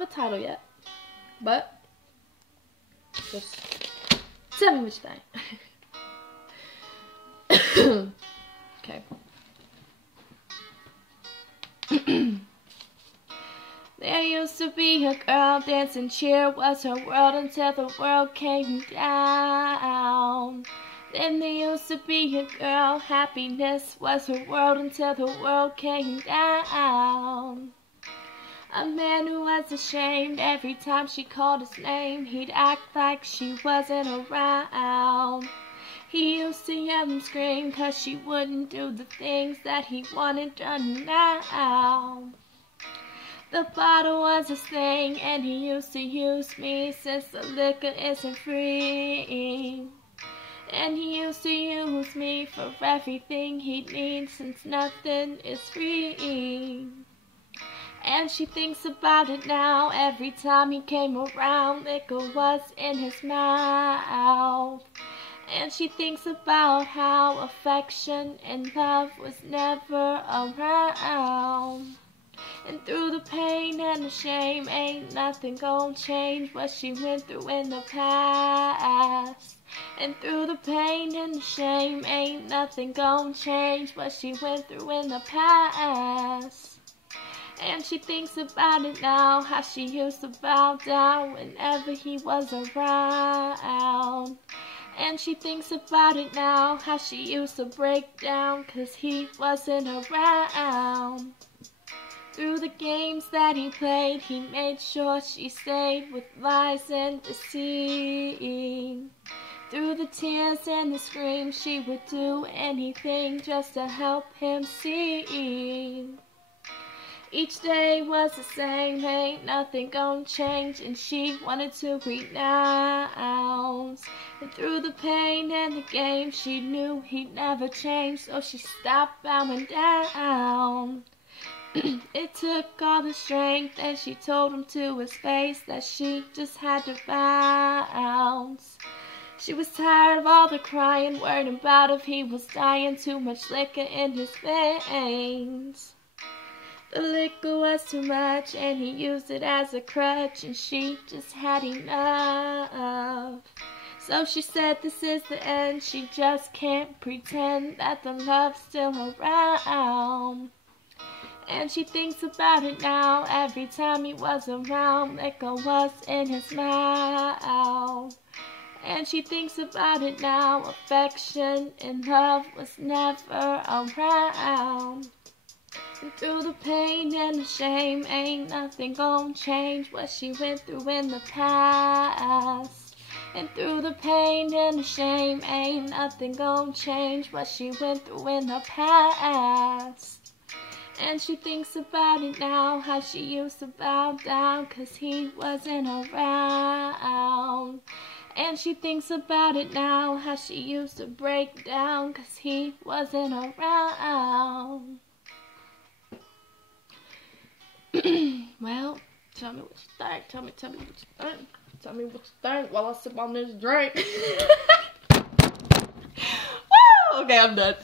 have a title yet, but just tell me what you think. Okay. There used to be a girl, dancing cheer was her world until the world came down. Then there used to be a girl, happiness was her world until the world came down. A man who was ashamed every time she called his name, he'd act like she wasn't around. He used to yell and scream 'cause she wouldn't do the things that he wanted done now. The bottle was his thing, and he used to use me since the liquor isn't free. And he used to use me for everything he'd need since nothing is free. And she thinks about it now every time he came around, liquor was in his mouth. And she thinks about how affection and love was never around. And through the pain and the shame, ain't nothing gonna change what she went through in the past. And through the pain and the shame, ain't nothing gonna change what she went through in the past. And she thinks about it now, how she used to bow down whenever he was around. And she thinks about it now, how she used to break down 'cause he wasn't around. Through the games that he played, he made sure she stayed with lies and deceit. Through the tears and the screams, she would do anything just to help him see. Each day was the same, ain't nothing gonna change, and she wanted to renounce. And through the pain and the game, she knew he'd never change, so she stopped bowing down. It took all the strength, and she told him to his face that she just had to bounce. She was tired of all the crying, worried about if he was dying, too much liquor in his veins. The liquor was too much, and he used it as a crutch, and she just had enough. So she said this is the end, she just can't pretend that the love's still around. And she thinks about it now, every time he was around, liquor was in his mouth. And she thinks about it now, affection and love was never around. And through the pain and the shame, ain't nothing gonna change what she went through in the past. And through the pain and the shame, ain't nothing gonna change what she went through in the past. And she thinks about it now, how she used to bow down 'cause he wasn't around. And she thinks about it now, how she used to break down 'cause he wasn't around. Well, tell me what you think. Tell me what you think. Tell me what you think while I sip on this drink. Woo! Okay, I'm done.